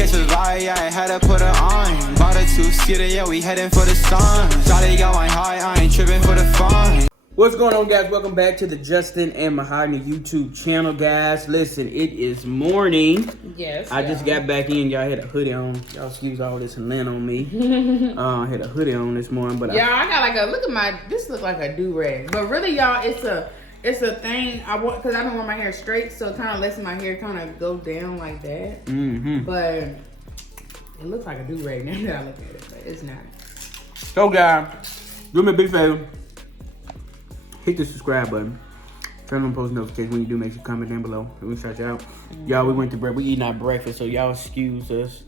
catch a vibe, yeah, I had to put her on. Bought a two-seater, yeah, we heading for the sun. Shawty got my high, I ain't tripping for the fun. What's going on, guys? Welcome back to the Justin and MaHogany YouTube channel, guys. Listen, it is morning. Yes. I just got back in. Y'all had a hoodie on. Y'all excuse all this lint on me. I had a hoodie on this morning, but y'all, I got like a look at my. This look like a do-rag, but really, y'all, it's a thing. I want because I don't want my hair straight, so it kind of lets my hair kind of go down like that. But it looks like a do-rag now that I look at it, but it's not. So, guys, do me a big favor. Hit the subscribe button. Turn on post notifications when you do. Make sure you comment down below. We shout you out. Y'all, we went to breakfast. We eating our breakfast, so y'all excuse us.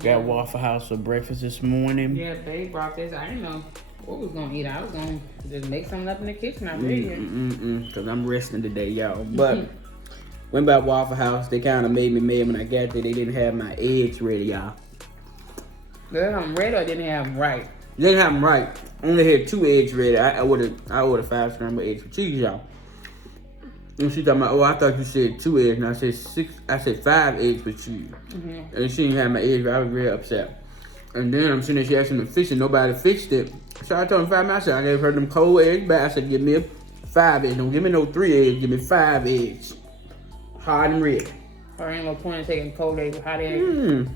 Got Waffle House for breakfast this morning. Yeah, babe brought this. I didn't know what we was gonna eat. I was gonna just make something up in the kitchen. I figured. Cause I'm resting today, y'all. But went by Waffle House. They kind of made me mad when I got there. They didn't have my eggs ready, y'all. They didn't have them ready or didn't have them right? They didn't have them right. Only had 2 eggs ready. I ordered 5 scrambled eggs for cheese, y'all. And she talking about, oh, I thought you said 2 eggs, and I said 6. I said 5 eggs for cheese. And she didn't have my eggs. I was very upset. And then I'm sitting there, she asked me to fix it. Nobody fixed it. So I told her 5 minutes. I gave her them cold eggs back. I said, give me 5 eggs. Don't give me no 3 eggs. Give me 5 eggs. Hard and red. Or ain't no point in taking cold eggs with hot eggs.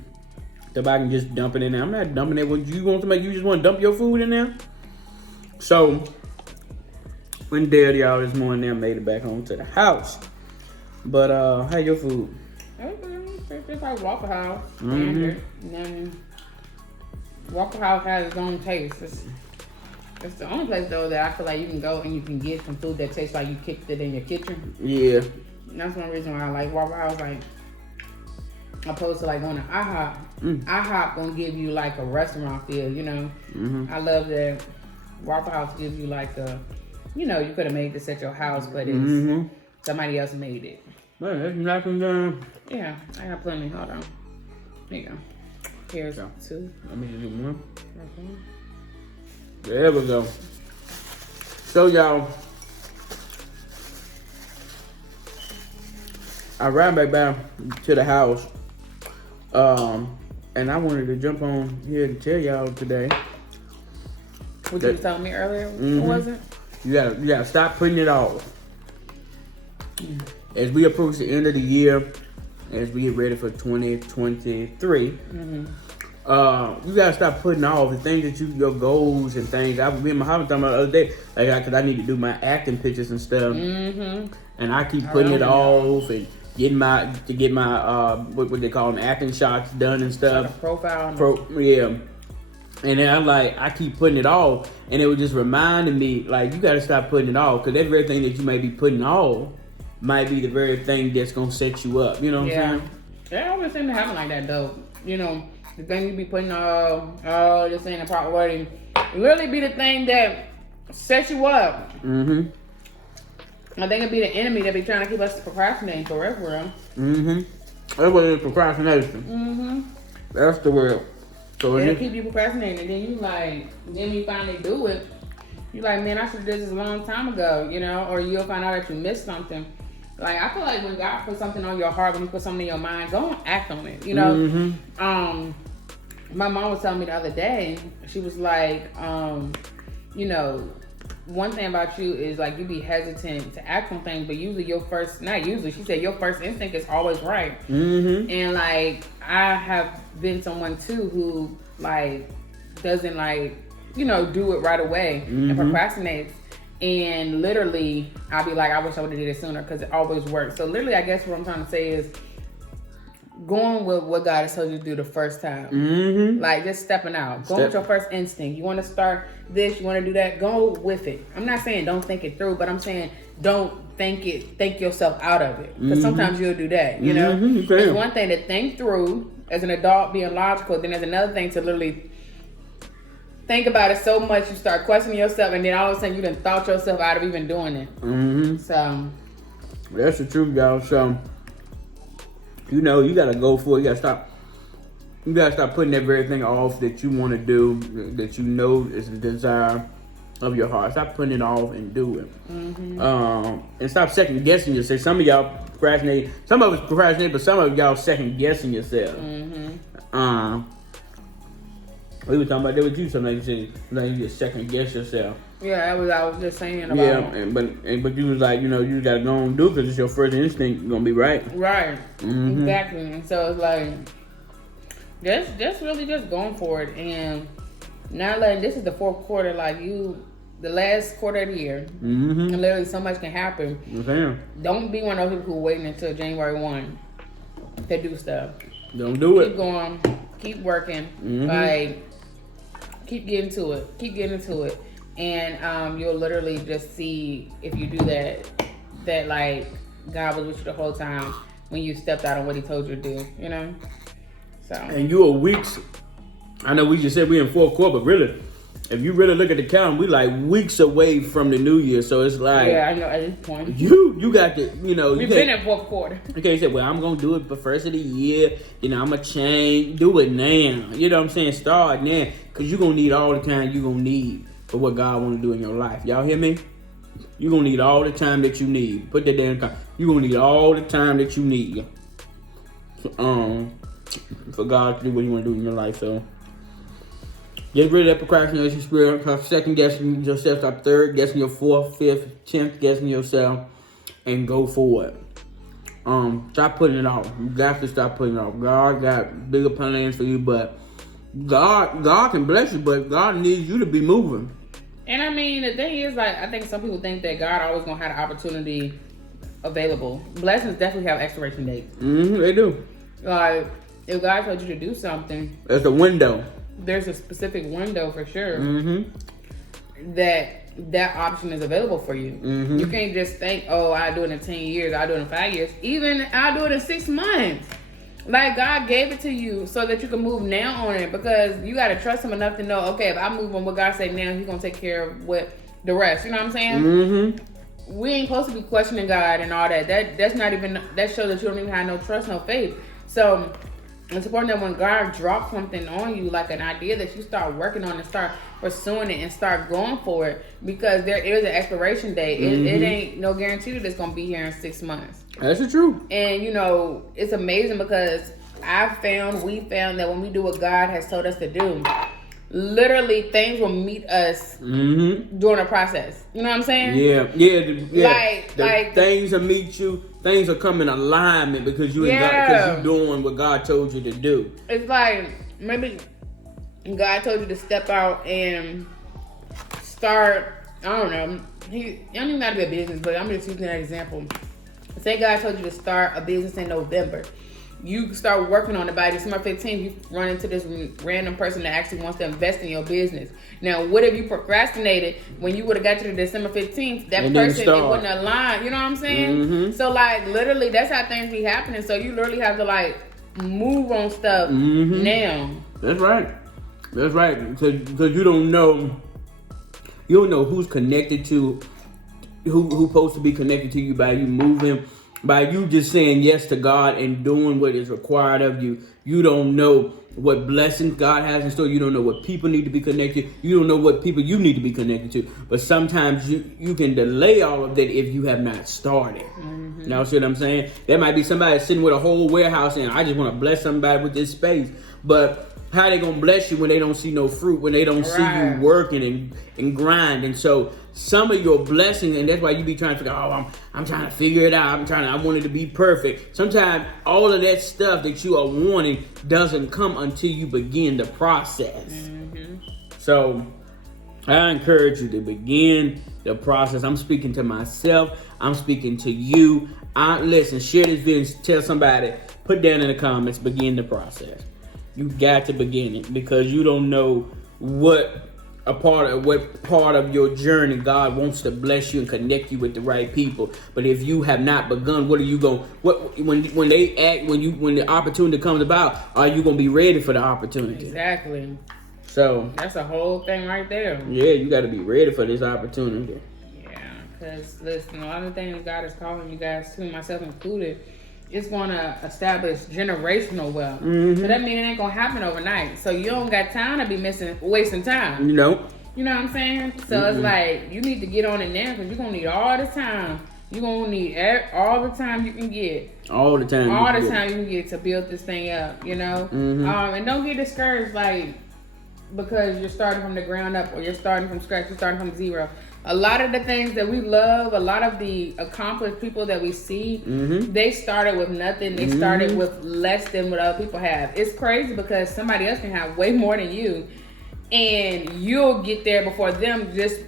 Somebody can just dump it in there. I'm not dumping it. What you want to make? You just want to dump your food in there? So, when there, y'all, this morning, I made it back home to the house. But, how your food? It's just like Waffle House. And then Waffle House has its own taste. It's the only place, though, that I feel like you can go and you can get some food that tastes like you cooked it in your kitchen. Yeah. And that's one reason why I like Waffle House. Like, opposed to like going to IHOP. IHOP gonna give you like a restaurant feel, you know. I love that Waffle House gives you like a, you know, you could have made this at your house, but it's somebody else made it. Man, that's nothing done. Yeah, I got plenty. Hold on. There you go. Here's 2. Let me do one. There we go. So y'all, I ran back to the house. And I wanted to jump on here to tell y'all today. What you was telling me earlier? What was it? You gotta stop putting it off. As we approach the end of the year, as we get ready for 2023, you gotta stop putting off the things that your goals and things. I was being MaHogany talking about the other day, like, cause I need to do my acting pictures and stuff, and I keep putting it off and get my what they call them, acting shots done and stuff. Profile. Yeah. And then I keep putting it off, and it was just reminding me, like, you gotta stop putting it off, cause that very thing that you may be putting off might be the very thing that's gonna set you up. You know what I'm saying? Yeah, it always seems to happen like that though. You know, the thing you be putting off, this ain't a proper wording, really be the thing that sets you up. I think it'd be the enemy that be trying to keep us procrastinating for real. That's what it is, procrastination. That's the word. So it'll keep you procrastinating, and then then you finally do it. You like, man, I should have did this a long time ago, you know, or you'll find out that you missed something. Like, I feel like when God puts something on your heart, when He puts something in your mind, go and act on it, you know. My mom was telling me the other day, she was like, you know, one thing about you is like you be hesitant to act on things, but usually she said your first instinct is always right. And like, I have been someone too who like doesn't like, you know, do it right away and procrastinates. And literally, I'll be like, I wish I would have did it sooner, because it always works. So literally, I guess what I'm trying to say is going with what God has told you to do the first time. Like, just stepping out. Go with your first instinct. You want to start this, you want to do that, go with it. I'm not saying don't think it through, but I'm saying don't think yourself out of it. Because sometimes you'll do that, you know? It's one thing to think through as an adult, being logical. Then there's another thing to literally think about it so much you start questioning yourself, and then all of a sudden you done thought yourself out of even doing it. So that's the truth, y'all. So, you know, you gotta go for it. You gotta stop putting that very thing off that you want to do, that you know is a desire. of your heart. Stop putting it off and do it. And stop second guessing yourself. Some of y'all procrastinate. Some of us procrastinate, but some of y'all second guessing yourself. We were talking about that with you. Sometimes you said, like, you just second guess yourself. Yeah, that was I was just saying about. Yeah, but you was like, you know, you gotta go and do it because it's your first instinct. You're gonna be right. Right. Exactly. And so it's like, just really just going for it and not letting. This is the fourth quarter. Like the last quarter of the year. And literally, so much can happen. Don't be one of those people who waiting until January 1 to do stuff. Don't do it. Keep going. Keep working. Like, keep getting to it. Keep getting to it. And you'll literally just see if you do that like God was with you the whole time when you stepped out on what he told you to do, you know? So. And you are weeks. I know we just said we're in fourth quarter, but really, if you really look at the calendar, we like weeks away from the new year. So it's like, yeah, I know at this point. You got to, you know. We've been in fourth quarter. Okay, you said, well, I'm going to do it the first of the year. You know, I'm going to change. Do it now. You know what I'm saying? Start now. Because you're going to need all the time you're going to need for what God want to do in your life. Y'all hear me? You're going to need all the time that you need. Put that damn time. You're going to need all the time that you need for God to do what you want to do in your life. So get rid of that procrastination spirit. Stop second guessing yourself. Stop third guessing your fourth, fifth, 10th guessing yourself, and go for it. Stop putting it off. You got to stop putting it off. God got bigger plans for you, but God can bless you, but God needs you to be moving. And I mean, the thing is, like, I think some people think that God always gonna have the opportunity available. Blessings definitely have expiration dates. They do. Like, if God told you to do something, there's a window. There's a specific window for sure that option is available for you. You can't just think, oh, I'll do it in 10 years, I'll do it in 5 years. Even I'll do it in 6 months. Like, God gave it to you so that you can move now on it, because you got to trust him enough to know, okay, if I move on what God said now, he's going to take care of what the rest. You know what I'm saying? We ain't supposed to be questioning God and all that. That's not even, that shows that you don't even have no trust, no faith. So it's important that when God drops something on you, like an idea, that you start working on and start pursuing it and start going for it, because there is an expiration date. It ain't no guarantee that it's going to be here in 6 months. That's the truth. And, you know, it's amazing because we found that when we do what God has told us to do, literally things will meet us during the process. You know what I'm saying? Yeah. Like things will meet you. Things will come in alignment because you're doing what God told you to do. It's like maybe God told you to step out and start. I don't know. He don't even have to be a business, but I'm just using that example. Say God told you to start a business in November. You start working on it by December 15th, you run into this random person that actually wants to invest in your business. Now, what if you procrastinated when you would have got to the December 15th? That person, it wouldn't align. You know what I'm saying? So, like, literally, that's how things be happening. So, you literally have to, like, move on stuff now. That's right. That's right. Because you don't know who's connected to, who's supposed to be connected to you by you moving. By you just saying yes to God and doing what is required of you. You don't know what blessings God has in store. You don't know what people need to be connected to. You don't know what people you need to be connected to. But sometimes you can delay all of that if you have not started. You know what I'm saying? There might be somebody sitting with a whole warehouse and I just want to bless somebody with this space. But how they going to bless you when they don't see no fruit, when they don't see you working and grind? And so some of your blessings, and that's why you be trying to figure out, I'm trying to figure it out. I want it to be perfect. Sometimes all of that stuff that you are wanting doesn't come until you begin the process. So I encourage you to begin the process. I'm speaking to myself. I'm speaking to you. Listen, share this video, tell somebody, put down in the comments, begin the process. You got to begin it, because you don't know what part of your journey God wants to bless you and connect you with the right people. But if you have not begun, when the opportunity comes about, are you going to be ready for the opportunity? Exactly. So that's a whole thing right there. Yeah, you got to be ready for this opportunity. Yeah, because listen, a lot of things God is calling you guys to, myself included, it's going to establish generational wealth. So that means it ain't going to happen overnight. So you don't got time to be wasting time. You know. You know what I'm saying? So it's like, you need to get on it now because you're going to need all the time. You're going to need all the time you can get. All the time. All the time you can get to build this thing up, you know? And don't get discouraged, like, because you're starting from the ground up or you're starting from scratch, you're starting from zero. A lot of the things that we love, a lot of the accomplished people that we see, they started with nothing. They started with less than what other people have. It's crazy because somebody else can have way more than you, and you'll get there before them just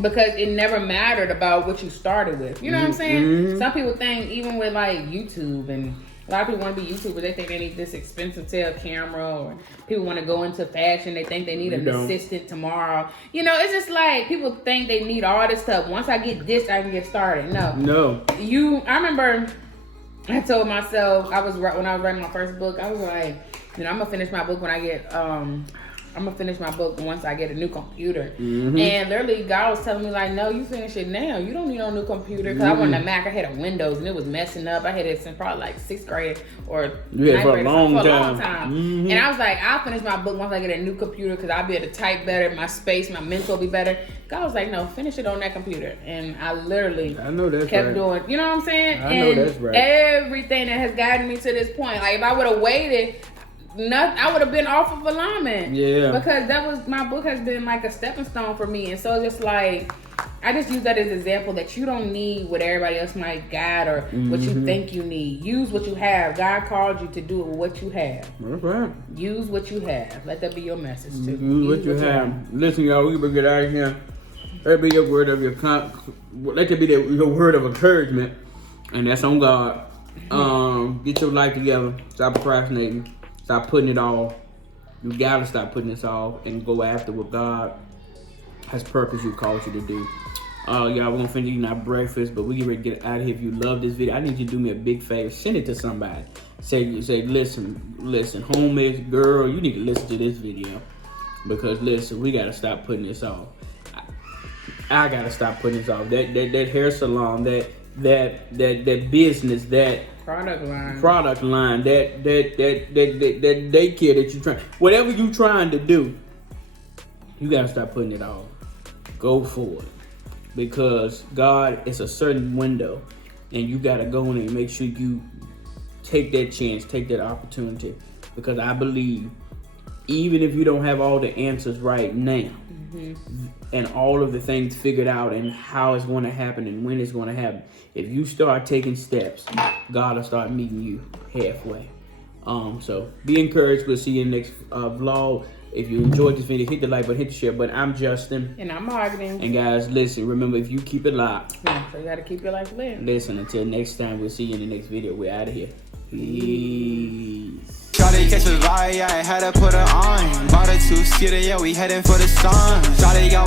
because it never mattered about what you started with. You know what I'm saying? Some people think, even with like YouTube, and a lot of people want to be YouTubers, they think they need this expensive tail camera, or people want to go into fashion, they think they need an assistant tomorrow. You know, it's just like people think they need all this stuff. Once I get this, I can get started. No. I remember I told myself, when I was writing my first book, I was like, you know, I'm gonna finish my book when I get I'm gonna finish my book once I get a new computer. And literally God was telling me like, no, you finish it now. You don't need no new computer. Cause I wanted a Mac. I had a Windows and it was messing up. I had it since probably like 6th grade or 9th grade for a long time. And I was like, I'll finish my book once I get a new computer because I'll be able to type better. My space, my mental will be better. God was like, no, finish it on that computer. And I literally kept doing, you know what I'm saying? I know that's right. Everything that has gotten me to this point. Like if I would have waited, I would have been off of alignment. Yeah. Because my book has been like a stepping stone for me. And so it's just like, I just use that as an example that you don't need what everybody else might got or what you think you need. Use what you have. God called you to do it with what you have. That's right. Use what you have. Let that be your message too. Use what you have. Listen, y'all, we better get out of here. Let that be your word of let that be your word of encouragement. And that's on God. Get your life together. Stop procrastinating. Stop putting it off. You gotta stop putting this off and go after what God has purpose you called you to do. Y'all, we're gonna finish eating our breakfast, but we get ready to get out of here. If you love this video, I need you to do me a big favor. Send it to somebody. Say, listen, homemade girl, you need to listen to this video. Because listen, we gotta stop putting this off. I gotta stop putting this off. That hair salon, that business, that product line, that daycare that you trying, whatever you trying to do, you gotta stop putting it off. Go for it, because God is a certain window, and you gotta go in and make sure you take that chance, take that opportunity, because I believe even if you don't have all the answers right now, and all of the things figured out and how it's going to happen and when it's going to happen, if you start taking steps, God will start meeting you halfway. So be encouraged. We'll see you in the next vlog. If you enjoyed this video, hit the like button, hit the share button. I'm Justin. And I'm MaHogany. And guys, listen, remember, if you keep it locked, so you got to keep your life lit. Listen, until next time, we'll see you in the next video. We're out of here. Peace. Shawty catch a vibe, yeah, I had to put her on. Bought her 2-seater, yeah, we heading for the sun. Shawty got